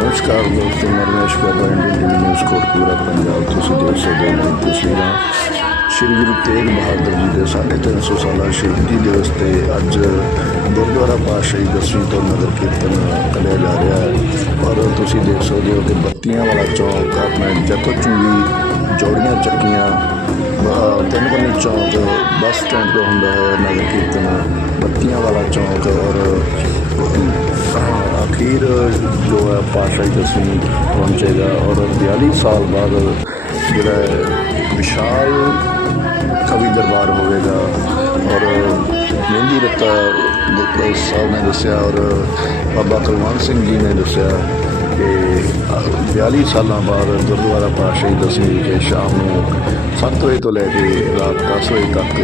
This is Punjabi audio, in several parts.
ਨਮਸਕਾਰ ਦੋਸਤੋ ਮੈਂ ਰਮੇਸ਼ ਬਾਬਾ ਇੰਡੀਅਨ ਨਿਊਜ਼ ਕੋਟਪੂਰਾ ਪੰਜਾਬ ਤੁਸੀਂ ਦੇਖ ਸਕਦੇ ਹੋ ਤਸਵੀਰਾਂ ਸ਼੍ਰੀ ਗੁਰੂ ਤੇਗ ਬਹਾਦਰ ਜੀ ਦੇ 350 ਸਾਲਾ ਸ਼ਹੀਦੀ ਦਿਵਸ ਤੇ ਅੱਜ ਗੁਰਦੁਆਰਾ ਪਾਤਸ਼ਾਹੀ ਦਸਵੀਂ ਤੋਂ ਨਗਰ ਕੀਰਤਨ ਕੱਢਿਆ ਜਾ ਰਿਹਾ ਹੈ। ਔਰ ਤੁਸੀਂ ਦੇਖ ਸਕਦੇ ਹੋ ਕਿ ਬੱਤੀਆਂ ਵਾਲਾ ਚੌਕ, ਆਪਣਾ ਜੱਤੋ ਚੁੰਗੀ ਜੋੜੀਆਂ ਚੱਕੀਆਂ, ਅਹ ਤਿੰਨ ਬੰਨੀ ਚੌਕ ਬੱਸ ਸਟੈਂਡ ਤੋਂ ਹੁੰਦਾ ਹੈ। ਨਗਰ ਕੀਰਤਨ ਬੱਤੀਆਂ ਵਾਲਾ ਚੌਂਕ ਔਰ ਅਖੀਰ ਜੋ ਹੈ ਪਾਸ਼ਾਹੀ ਦਸਵੀਂ ਪਹੁੰਚੇਗਾ ਔਰ 42 ਸਾਲ ਬਾਅਦ ਜਿਹੜਾ ਵਿਸ਼ਾਲ ਕਵੀ ਦਰਬਾਰ ਹੋਵੇਗਾ ਔਰ ਮਹਿੰਦੀ ਰੱਤਾ ਗੁਰਪ੍ਰੀਤ ਸਾਹਿਬ ਨੇ ਦੱਸਿਆ ਔਰ ਬਾਬਾ ਕੁਲਵੰਤ ਸਿੰਘ ਜੀ ਨੇ ਦੱਸਿਆ ਕਿ ਅ, 42 ਸਾਲਾਂ ਬਾਅਦ ਗੁਰਦੁਆਰਾ ਪਾਤਸ਼ਾਹੀ ਦਸਵੀਂ ਵਿਖੇ ਸ਼ਾਮ ਨੂੰ 7 ਵਜੇ ਤੋਂ ਲੈ ਕੇ ਰਾਤ 10 ਵਜੇ ਤੱਕ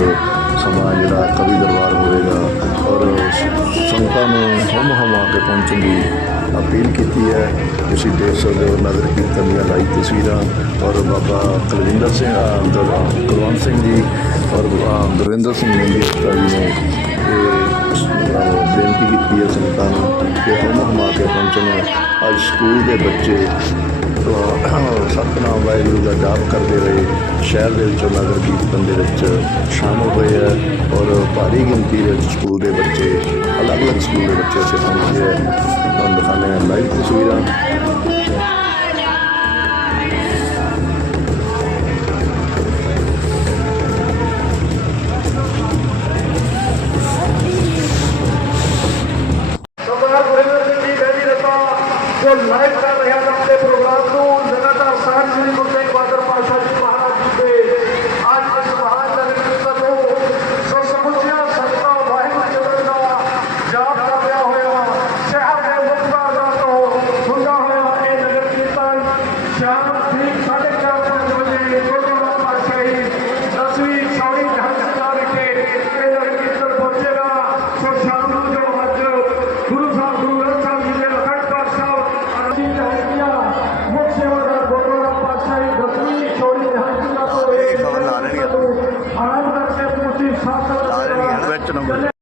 ਸਮਾਂ ਜਿਹੜਾ ਕਵੀ ਦਰਬਾਰ ਹੋਵੇਗਾ ਔਰ ਸੰਗਤਾਂ ਨੂੰ ਹਮ ਹਮਾ ਕੇ ਪਹੁੰਚਣ ਦੀ ਅਪੀਲ ਕੀਤੀ ਹੈ। ਤੁਸੀਂ ਦੇਖ ਸਕਦੇ ਹੋ ਨਗਰ ਕੀਰਤਨ ਦੀਆਂ ਲਾਈਵ ਤਸਵੀਰਾਂ ਔਰ ਬਾਬਾ ਕੁਲਵਿੰਦਰ ਸਿੰਘ ਅ, ਕੁਲਵੰਤ ਸਿੰਘ ਜੀ ਔਰ ਅ, ਗੁਰਵਿੰਦਰ ਸਿੰਘ ਮਹਿੰਦੀ ਜੀ ਨੇ ਬੇਨਤੀ ਕੀਤੀ ਹੈ ਸੰਗਤਾਂ ਨੂੰ ਕਿ ਹਮ ਹਮਾ ਕੇ ਪਹੁੰਚਣ। ਅੱਜ ਸਕੂਲ ਦੇ ਬੱਚੇ ਸਤਨਾਮ ਵਾਹਿਗੁਰੂ ਦਾ ਜਾਪ ਕਰਦੇ ਰਹੇ ਸ਼ਹਿਰ ਦੇ ਵਿੱਚੋਂ ਨਗਰ ਕੀਰਤਨ ਦੇ ਵਿੱਚ ਸ਼ਾਮਲ ਹੋਏ ਹੈ ਔਰ ਭਾਰੀ ਗਿਣਤੀ ਦੇ ਵਿੱਚ ਸਕੂਲ ਦੇ ਬੱਚੇ, ਅਲੱਗ-ਅਲੱਗ ਸਕੂਲ ਦੇ ਬੱਚੇ ਇੱਥੇ ਪਹੁੰਚੇ ਹੈ। ਤੁਹਾਨੂੰ ਦਿਖਾਉਂਦੇ ਹਾਂ ਲਾਈਵ ਤਸਵੀਰਾਂ। ਲੈਣੀ ਆ, ਵਿੱਚ ਨੰਬਰ।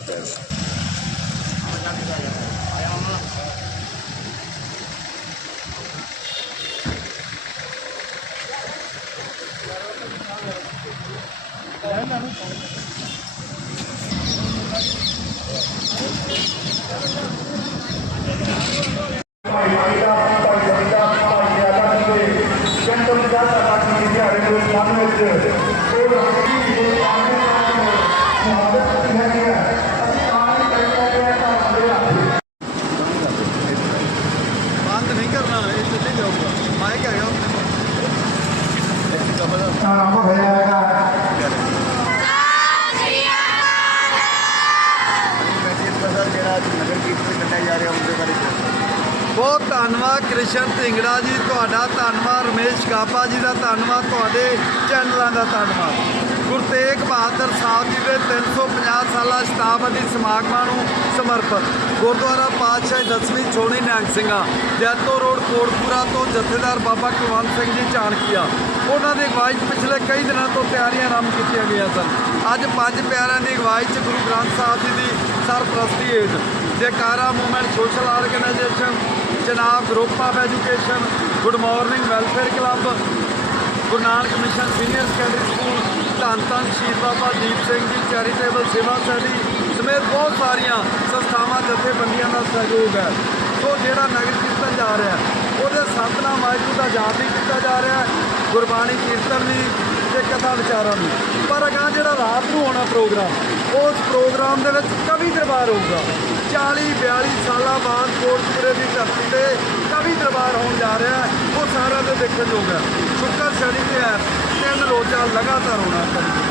করতে হবে Thank you. ਆਰੰਭ ਹੋਇਆ ਹੈਗਾ ਜਿਹੜਾ ਕੱਢਿਆ ਜਾ ਰਿਹਾ ਉਹਦੇ ਬਾਰੇ ਬਹੁਤ ਧੰਨਵਾਦ ਕ੍ਰਿਸ਼ਨ ਢਿੰਗੜਾ ਜੀ, ਤੁਹਾਡਾ ਧੰਨਵਾਦ, ਰਮੇਸ਼ ਕਾਪਾ ਜੀ ਦਾ ਧੰਨਵਾਦ, ਤੁਹਾਡੇ ਚੈਨਲਾਂ ਦਾ ਧੰਨਵਾਦ। ਗੁਰੂ ਤੇਗ ਬਹਾਦਰ ਸਾਹਿਬ ਜੀ ਦੇ 350 ਸਾਲਾ ਸ਼ਤਾਬਦੀ ਸਮਾਗਮਾਂ ਨੂੰ ਸਮਰਪਿਤ ਗੁਰਦੁਆਰਾ ਪਾਤਸ਼ਾਹ ਦਸਵੀਂ ਛੋਣੀ ਨਿਹੰਗ ਸਿੰਘਾਂ, ਜੈਤੋ ਰੋਡ, ਕੋਟਪੂਰਾ ਤੋਂ ਜਥੇਦਾਰ ਬਾਬਾ ਕੁਲਵੰਤ ਸਿੰਘ ਜੀ ਚਾਣਕੀਆ। ਉਹਨਾਂ ਦੀ ਅਗਵਾਈ 'ਚ ਪਿਛਲੇ ਕਈ ਦਿਨਾਂ ਤੋਂ ਤਿਆਰੀਆਂ ਆਰੰਭ ਕੀਤੀਆਂ ਗਈਆਂ ਸਨ। ਅੱਜ ਪੰਜ ਪਿਆਰਿਆਂ ਦੀ ਅਗਵਾਈ 'ਚ ਗੁਰੂ ਗ੍ਰੰਥ ਸਾਹਿਬ ਜੀ ਦੀ ਸਰਪ੍ਰਸਤੀ ਹੇਠ ਜੈਕਾਰਾ ਮੂਵਮੈਂਟ, ਸੋਸ਼ਲ ਆਰਗੇਨਾਈਜੇਸ਼ਨ ਜਨਾਬ group of education, good morning welfare club, Guru Nanak mission senior secondary school ਧੰਨ ਧੰਨ ਸ਼ਹੀਦ ਬਾਬਾ ਦੀਪ ਸਿੰਘ ਜੀ ਚੈਰੀਟੇਬਲ ਸੇਵਾ ਸੈਲੀ ਸਮੇਤ ਬਹੁਤ ਸਾਰੀਆਂ ਸੰਸਥਾਵਾਂ ਜਥੇਬੰਦੀਆਂ ਦਾ ਸਹਿਯੋਗ ਹੈ। ਸੋ ਜਿਹੜਾ ਨਗਰ ਕੀਰਤਨ ਜਾ ਰਿਹਾ ਉਹਦੇ ਸਾਧਨਾ ਵਾਹਿਗੁਰੂ ਦਾ ਜਾਪ ਵੀ ਕੀਤਾ ਜਾ ਰਿਹਾ ਗੁਰਬਾਣੀ ਕੀਰਤਨ ਵੀ ਤੇ ਕਥਾ ਵਿਚਾਰਾਂ ਵੀ। ਪਰ ਅਗਾਂਹ ਜਿਹੜਾ ਰਾਤ ਨੂੰ ਹੋਣਾ ਪ੍ਰੋਗਰਾਮ, ਉਸ ਪ੍ਰੋਗਰਾਮ ਦੇ ਵਿੱਚ ਕਵੀ ਦਰਬਾਰ ਹੋਊਗਾ। 40 42 ਸਾਲਾਂ ਬਾਅਦ ਕੋਟਪੁਰੇ ਦੀ ਧਰਤੀ ਤੇ ਕਵੀ ਦਰਬਾਰ ਹੋਣ ਜਾ ਰਿਹਾ ਉਹ ਸਾਰਿਆਂ ਦੇ ਦੇਖਣ ਯੋਗ ਹੈ। ਸ਼ੁੱਕਰ ਸ਼ਨੀ ਤੇ ਹੈ। ਤਿੰਨ ਰੋਜ਼ਾਂ ਲਗਾਤਾਰ ਹੋਣਾ। ਕਵੀ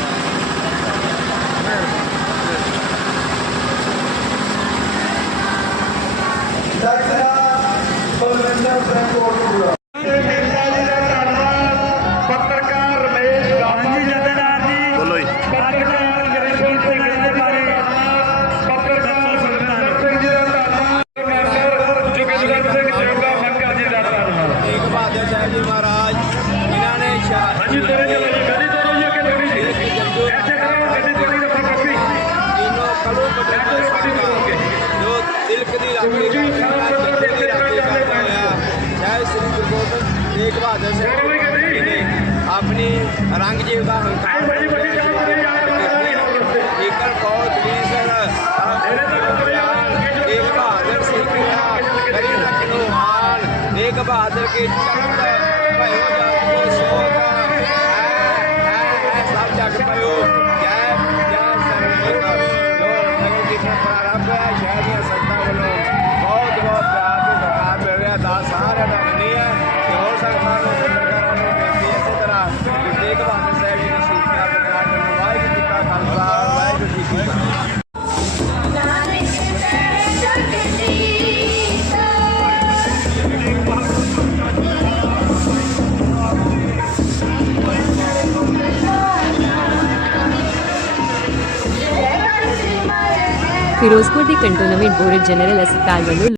ਜੋ ਦਿਲਕ ਦੀ ਲਾਪਰੀ ਦੀ ਲਾਪਰੀ ਜੈ ਸ੍ਰੀ ਗੁਰੂ ਗੋਬਿੰਦ ਤੇਗ ਬਹਾਦਰ ਸਿੰਘ ਨੇ ਆਪਣੀ ਰੰਗਜੀਤ ਦਾ ਹੰਕਾਰ ਜੇਕਰ ਕੌਰ ਜਲੀਸਰ ਤੇਗ ਬਹਾਦਰ ਸਿੰਘ ਦਾ ਕਰੀ ਰੱਖੋ ਹਾਲ ਤੇਗ ਬਹਾਦਰ ਕੇ ਚਰਨ ਭਇਓ ਜਾਓ ਸੋ ਹੈ ਹੈ ਸਭ ਜਗ ਭਇਓ ਫਿਰੋਜ਼ਪੁਰ ਦੇ ਕੰਟੋਨਮੈਂਟ ਬੋਰਡ ਜਨਰਲ ਹਸਪਤਾਲ ਵੱਲੋਂ